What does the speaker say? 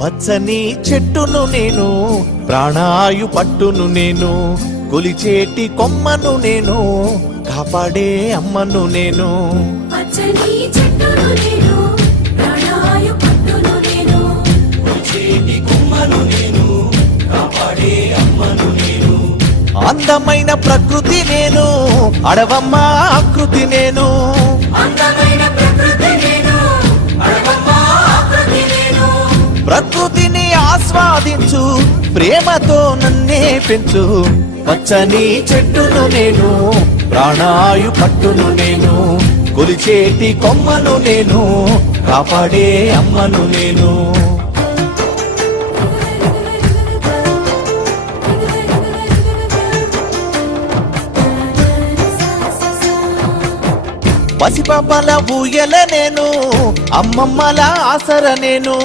పచ్చని చెట్టును నేను, ప్రాణాయు పట్టును నేను, కొలిచేటి కొమ్మను నేను, కాపాడే అమ్మను నేను. పచ్చని చెట్టును నేను, ప్రాణాయు పట్టును నేను, కొలిచేటి కొమ్మను నేను, కాపాడే అమ్మను నేను. అందమైన ప్రకృతి నేను, అడవమ్మ ఆకృతి నేను. అందమైన ప్రకృతి నేను, అడవమ్మ ఆకృతి నేను. ప్రకృతిని ఆస్వాదించు, ప్రేమతో నన్నే పెంచు. పచ్చని చెట్టును నేను, ప్రాణాయు పట్టును నేను, కొలిచేటి కొమ్మను నేను, కాపాడే అమ్మను నేను. పసిపాపల ఊయల నేను, అమ్మమ్మల ఆసర నేను.